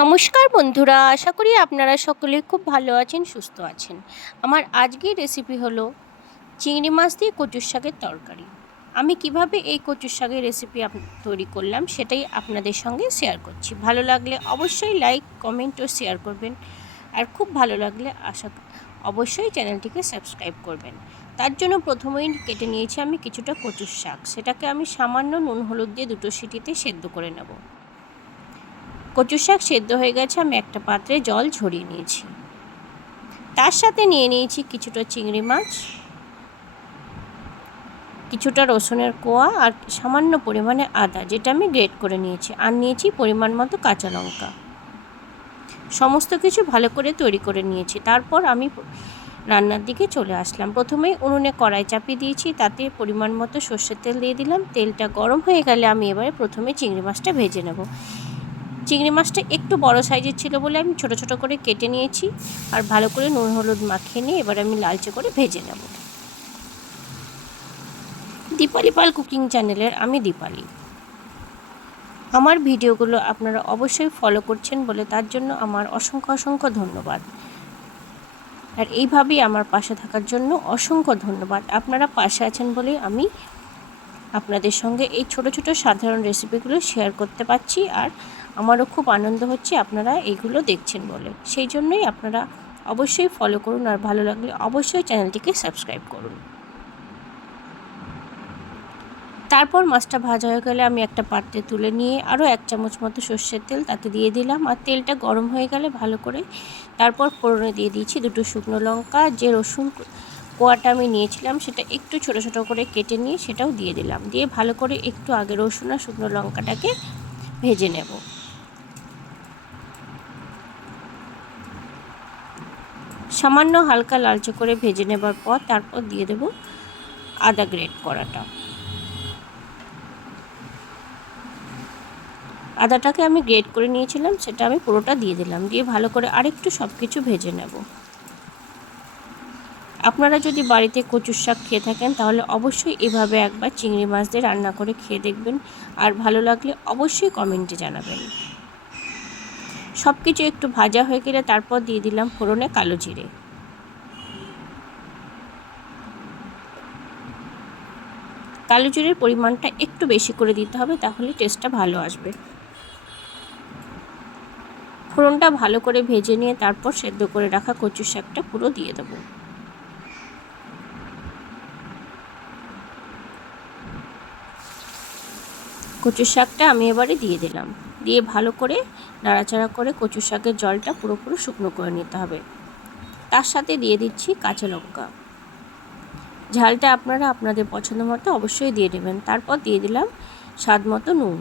নমস্কার বন্ধুরা, আশা করি আপনারা সকলে খুব ভালো আছেন, সুস্থ আছেন। আমার আজকের রেসিপি হলো চিংড়ি মাছ দিয়ে কচুর শাকের তরকারি। আমি কীভাবে এই কচুর শাকের রেসিপি তৈরি করলাম সেটাই আপনাদের সঙ্গে শেয়ার করছি। ভালো লাগলে অবশ্যই লাইক কমেন্ট ও শেয়ার করবেন। আর খুব ভালো লাগলে আশা অবশ্যই চ্যানেলটিকে সাবস্ক্রাইব করবেন। তার জন্য প্রথমেই কেটে নিয়েছি আমি কিছুটা কচুর শাক। সেটাকে আমি সামান্য নুন হলুদ দিয়ে দুটো সিটিতে সেদ্ধ করে নেব। কচু শাক সেদ্ধ হয়ে গেছে, আমি একটা পাত্রে জল ঝরিয়ে নিয়েছি। তার সাথে নিয়ে নিয়েছি কিছুটা চিংড়ি মাছ, কিছুটা রসুনের কোয়া আর সামান্য পরিমাণে আদা, যেটা আমি গ্রেট করে নিয়েছি। আর নিয়েছি পরিমাণ মতো কাঁচা লঙ্কা। সমস্ত কিছু ভালো করে তৈরি করে নিয়েছি। তারপর আমি রান্নার দিকে চলে আসলাম। প্রথমেই উনুনে কড়াই চাপিয়ে দিয়েছি, তাতে পরিমাণ মতো সর্ষের তেল দিয়ে দিলাম। তেলটা গরম হয়ে গেলে আমি এবারে প্রথমে চিংড়ি মাছটা ভেজে নেব। চিংড়ি মাছটা একটু বড় সাইজের ছিল বলে আমি ছোট ছোট করে কেটে নিয়েছি। আর ভালো করে নুন, হলুদ মাখিয়ে নিয়ে এবার আমি লালচে করে ভেজে নেব। দীপালি পাল কুকিং চ্যানেলের আমি দীপালি। আমার ভিডিওগুলো আপনারা অবশ্যই ফলো করছেন বলে তার জন্য আমার অসংখ্য অসংখ্য ধন্যবাদ। আর এইভাবেই আমার পাশে থাকার জন্য অসংখ্য ধন্যবাদ। আপনারা পাশে আছেন বলেই আমি আপনাদের সঙ্গে এই ছোট ছোট সাধারণ রেসিপিগুলো শেয়ার করতে পারছি। আর আমারও খুব আনন্দ হচ্ছে আপনারা এইগুলো দেখছেন বলে। সেই জন্যই আপনারা অবশ্যই ফলো করুন আর ভালো লাগলে অবশ্যই চ্যানেলটিকে সাবস্ক্রাইব করুন। তারপর মাছটা ভাজা হয়ে গেলে আমি একটা পাত্রে তুলে নিয়ে আরও এক চামচ মতো সর্ষের তেল তাতে দিয়ে দিলাম। আর তেলটা গরম হয়ে গেলে ভালো করে তারপর ফোড়নে দিয়ে দিয়েছি দুটো শুকনো লঙ্কা, যে রসুন কোয়াটা আমি নিয়েছিলাম সেটা একটু ছোট ছোট করে কেটে নিয়ে সেটাও দিয়ে দিলাম। দিয়ে ভালো করে একটু আগে রসুন আর শুকনো লঙ্কাটাকে ভেজে নেব। সামান্য হালকা লালচে করে ভেজে নেবার পর তারপর দিয়ে দেব আদা গ্রেট করাটা। আদাটাকে আমি গ্রেট করে নিয়েছিলাম, সেটা আমি পুরোটা দিয়ে দিলাম, দিয়ে ভালো করে আরেকটু সব কিছু ভেজে নেব। আপনারা যদি বাড়িতে কচুর শাক খেয়ে থাকেন, তাহলে অবশ্যই এভাবে একবার চিংড়ি মাছ দিয়ে রান্না করে খেয়ে দেখবেন, আর ভালো লাগলে অবশ্যই কমেন্টে জানাবেন। সব কিছু একটু ভাজা হয়ে গেলে তারপর দিয়ে দিলাম ফোড়নে কালো জিরে। কালো জিরের পরিমাণটা একটু বেশি করে দিতে হবে তাহলে টেস্টটা ভালো আসবে। ফোড়নটা ভালো করে ভেজে নিয়ে তারপর সেদ্ধ করে রাখা কচুর শাকটা পুরো দিয়ে দেবো। কচুর শাকটা আমি এবারে দিয়ে দিলাম। দিয়ে ভালো করে নাড়াচাড়া করে কচু শাকের জলটা পুরোপুরি শুকনো করে নিতে হবে। তার সাথে দিয়ে দিচ্ছি কাঁচা লঙ্কা। ঝালটা আপনারা আপনাদের পছন্দ মতো অবশ্যই দিয়ে দেবেন। তারপর দিয়ে দিলাম স্বাদ মতো নুন।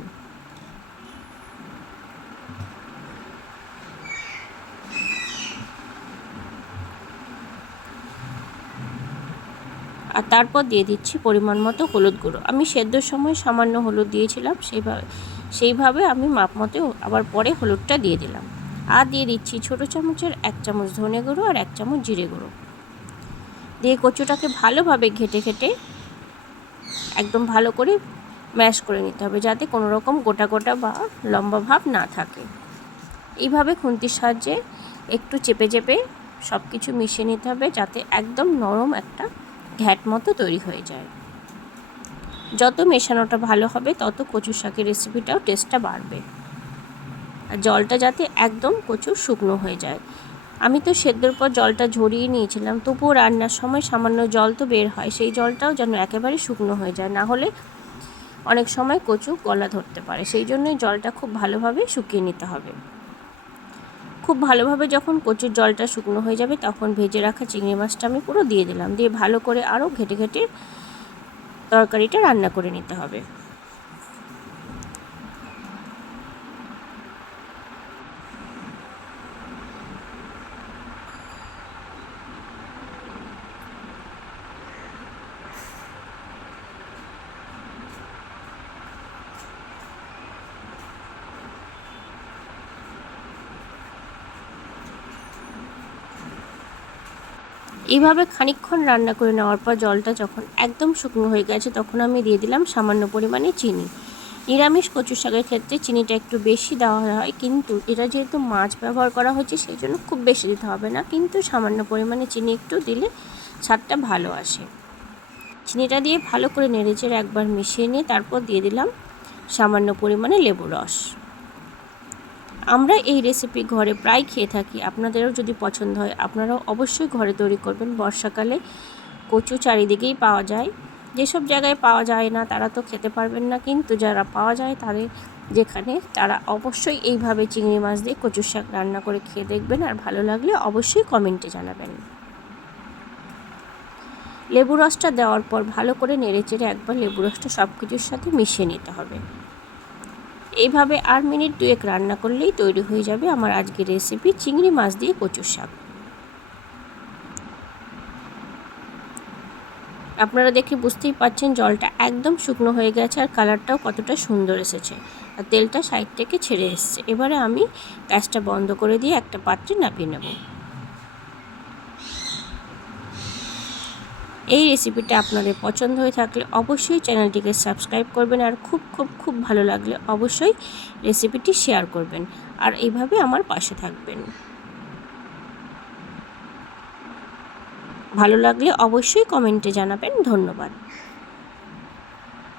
আর তারপর দিয়ে দিচ্ছি পরিমাণ মতো হলুদ গুঁড়ো। আমি সেদ্ধর সময় সামান্য হলুদ দিয়েছিলাম সেইভাবে সেইভাবে আমি মাপ মতো আবার পরে হলুদটা দিয়ে দিলাম। আর দিয়ে দিচ্ছি ছোটো চামচের এক চামচ ধনে গুঁড়ো আর এক চামচ জিরে গুঁড়ো। দিয়ে কচুটাকে ভালোভাবে ঘেটে ঘেটে একদম ভালো করে ম্যাশ করে নিতে হবে যাতে কোনো রকম গোটা গোটা বা লম্বা ভাব না থাকে। এইভাবে খুন্তির সাহায্যে একটু চেপে চেপে সব কিছু মিশিয়ে নিতে হবে যাতে একদম নরম একটা ঘ্যাট মতো তৈরি হয়ে যায়। যত মেশানোটা ভালো হবে, তত কচু শাকের রেসিপিটাও টেস্টটা বাড়বে। আর জলটা যাতে একদম কচুর শুকনো হয়ে যায়। আমি তো সেদ্ধর পর জলটা ঝরিয়ে নিয়েছিলাম, তবুও রান্নার সময় সামান্য জল তো বের হয়, সেই জলটাও যেন একেবারে শুকনো হয়ে যায়, না হলে অনেক সময় কচু গলা ধরতে পারে। সেই জন্যই জলটা খুব ভালোভাবে শুকিয়ে নিতে হবে। খুব ভালোভাবে যখন কচুর জলটা শুকনো হয়ে যাবে, তখন ভেজে রাখা চিংড়ি মাছটা আমি পুরো দিয়ে দিলাম। দিয়ে ভালো করে আরও ঘেটে ঘেটে তরকারিটা রান্না করে নিতে হবে। এইভাবে খানিকক্ষণ রান্না করে নেওয়ার পর জলটা যখন একদম শুকনো হয়ে গেছে, তখন আমি দিয়ে দিলাম সামান্য পরিমাণে চিনি। নিরামিষ কচু শাকের ক্ষেত্রে চিনিটা একটু বেশি দেওয়া হয়, কিন্তু এটা যেহেতু মাছ ব্যবহার করা হয়েছে, সেই জন্য খুব বেশি দিতে হবে না। কিন্তু সামান্য পরিমাণে চিনি একটু দিলে স্বাদটা ভালো আসে। চিনিটা দিয়ে ভালো করে নেড়েচেড়ে একবার মিশিয়ে নিয়ে তারপর দিয়ে দিলাম সামান্য পরিমাণে লেবু রস। আমরা এই রেসিপি ঘরে প্রায় খেয়ে থাকি। আপনাদেরও যদি পছন্দ হয়, আপনারাও অবশ্যই ঘরে তৈরি করবেন। বর্ষাকালে কচু চারিদিকেই পাওয়া যায়। যেসব জায়গায় পাওয়া যায় না, তারা তো খেতে পারবেন না। কিন্তু যারা পাওয়া যায়, তাদের যেখানে, তারা অবশ্যই এইভাবে চিংড়ি মাছ দিয়ে কচুর শাক রান্না করে খেয়ে দেখবেন। আর ভালো লাগলে অবশ্যই কমেন্টে জানাবেন। লেবু রসটা দেওয়ার পর ভালো করে নেড়েচেড়ে একবার লেবু রসটা সব কিছুর সাথে মিশিয়ে নিতে হবে। এইভাবে আর মিনিট দুয়েক রান্না করলেই তৈরি হয়ে যাবে আমার আজকের রেসিপি চিংড়ি মাছ দিয়ে কচুর শাক। আপনারা দেখে বুঝতেই পাচ্ছেন জলটা একদম শুকনো হয়ে গেছে আর কালারটাও কতটা সুন্দর এসেছে। আর তেলটা সাইড থেকে ছেড়ে এসছে। এবারে আমি গ্যাসটা বন্ধ করে দিয়ে একটা পাত্রে নাপিয়ে নেব। এই রেসিপিটা আপনাদের পছন্দ হয়ে থাকলে অবশ্যই চ্যানেলটিকে সাবস্ক্রাইব করবেন আর খুব খুব খুব ভালো লাগলে অবশ্যই রেসিপিটি শেয়ার করবেন। আর এইভাবে আমার পাশে থাকবেন। ভালো লাগলে অবশ্যই কমেন্টে জানাবেন। ধন্যবাদ।